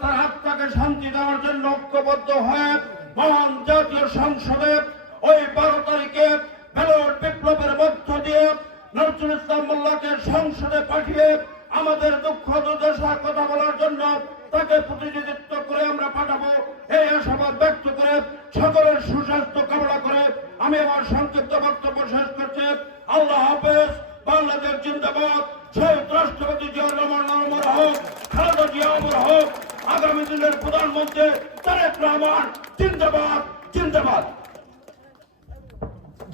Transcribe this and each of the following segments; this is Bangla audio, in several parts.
তার আত্মাকে শান্তি দেওয়ার জন্য ঐক্যবদ্ধ হয়ে মহান জাতীয় সংসদে ওই 12 তারিখে ব্যালট বিপ্লবের মধ্য দিয়ে নজরুল ইসলাম মোল্লাকে সংসদে পাঠিয়ে আমাদের দুঃখ দুর্দশার কথা বলার জন্য তাকে প্রতিনিধিত্ব করে আমরা পাঠাবো, এই আশাবাদ ব্যক্ত করে সকলের সুস্বাস্থ্য কামনা করে আমি আমার সংক্ষিপ্ত বক্তব্য শেষ করছি। আল্লাহ হাফেজ। বাংলাদেশ জিন্দাবাদ। শহীদ রাষ্ট্রপতি জিয়াউর রহমান অমর হোক, খালেদা জিয়া অমর হোক, আগামী দিনের প্রধানমন্ত্রী তারেক রহমান জিন্দাবাদ জিন্দাবাদ।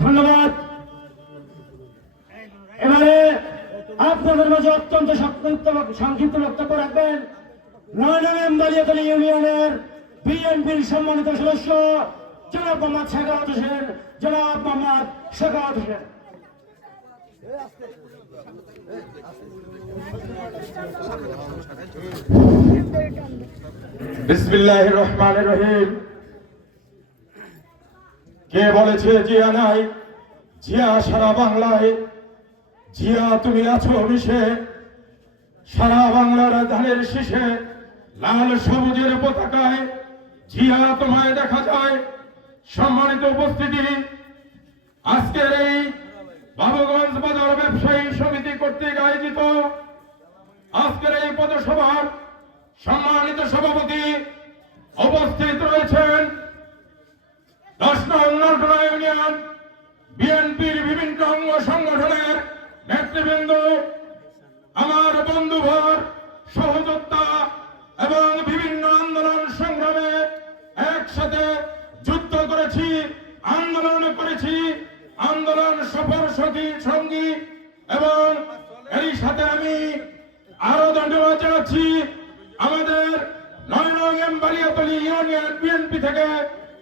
ধন্যবাদ। এবারে আপনাদের মাঝে অত্যন্ত সংক্ষিপ্ত বক্তব্য রাখবেন 9 নং বালিয়াতলী ইউনিয়নের বিএনপির সম্মানিত সদস্য জনাব মোহাম্মদ শেখাওয়াত হোসেন। জনাব মোহাম্মদ শেখাওয়াত হোসেন। বিসমিল্লাহির রহমানির রহিম। কে বলেছে জিয়া নাই? জিয়া সারা বাংলায়। জিয়া তুমি আছো মিশে সারা বাংলার ধানের শীষে, লাল সবুজের পতাকায় জিয়া তোমায় দেখা যায়। সম্মানিত উপস্থিতি, আজকের এই বাবুগঞ্জ বাজার ব্যবসায়ী সমিতি কর্তৃক আয়োজিত আজকের এই পথসভার সম্মানিত সভাপতি উপস্থিত রয়েছেন 10 নং নলডোনা ইউনিয়ন বিএনপির বিভিন্ন অঙ্গ সংগঠনের নেতৃবৃন্দ, আমার বন্ধুবর সহযোদ্ধা এবং বিভিন্ন আন্দোলন সংগ্রামে একসাথে যুদ্ধ করেছি, আন্দোলন করেছি, আন্দোলন সফর সঙ্গী এবং এর সাথে আমি আরো ধন্যবাদ জানাচ্ছি আমাদের 9 নং বালিয়াতলী ইউনিয়ন বিএনপি থেকে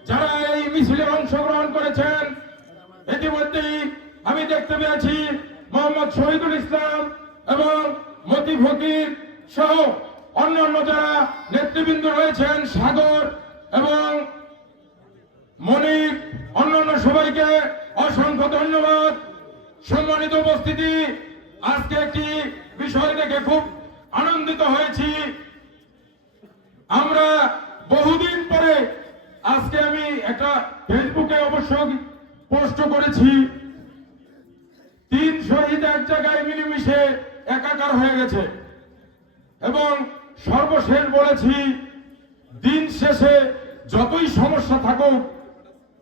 যারা এই মিছিলে অংশগ্রহণ করেছেন। ইতিমধ্যেই আমি দেখতে পেয়েছি মোহাম্মদ শহীদুল ইসলাম এবং মতি ফকির সহ অন্যান্য যারা নেতৃবৃন্দ রয়েছেন, সাগর এবং মনিক, অন্যান্য সবাইকে অসংখ্য ধন্যবাদ। সম্মানিত উপস্থিতি, আজকে একটি বিষয় দেখে খুব আনন্দিত হয়েছি। আমরা বহুদিন পরে আজকে আমি একটা ফেসবুকে অবশ্য পোস্ট করেছি, 3 শহীদ এক জায়গায় মিলেমিশে একাকার হয়ে গেছে এবং সর্বশেষ বলেছি দিন শেষে যতই সমস্যা থাকুক,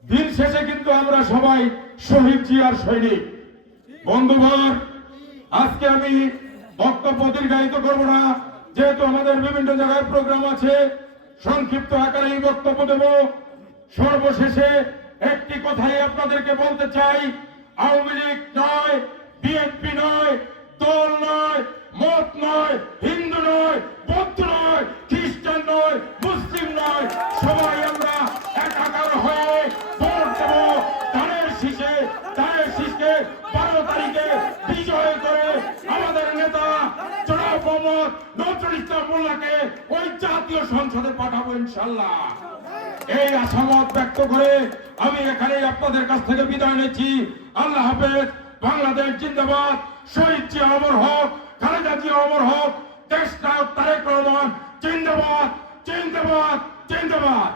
দিন শেষে কিন্তু আমরা সবাই শহীদ জিয়ার সৈনিক। বন্ধুগণ, আজকে আমি বক্তব্য দীর্ঘায়িত করব না, যেহেতু আমাদের বিভিন্ন জায়গায় প্রোগ্রাম আছে। সংক্ষিপ্ত আকারে বক্তব্য দেব। সর্বশেষে একটি কথাই আপনাদেরকে বলতে চাই, আওয়ামী লীগ নয়, বিএনপি নয়, দল নয়, মত নয়, হিন্দু নয়, বৌদ্ধ নয়, খ্রিস্টান নয়, মুসলিম নয়, সবাই আমরা একাকার হয়ে ভোট দেব ধানের শীষে। ধানের শীষকে 12 তারিখে বিজয় করে আমাদের নেতা জনাব মোহাম্মদ নজরুল ইসলাম মোল্লাকে ওই জাতীয় সংসদে পাঠাবো ইনশাআল্লাহ। এই আশাবাদ ব্যক্ত করে আমি এখানে আপনাদের কাছ থেকে বিদায় নিচ্ছি। আল্লাহ হাফেজ। বাংলাদেশ জিন্দাবাদ। শহীদ জিয়া অমর হোক, খালেদা জিয়া অমর হোক, দেশ নায়ক তারেক রহমান জিন্দাবাদ জিন্দাবাদ জিন্দাবাদ।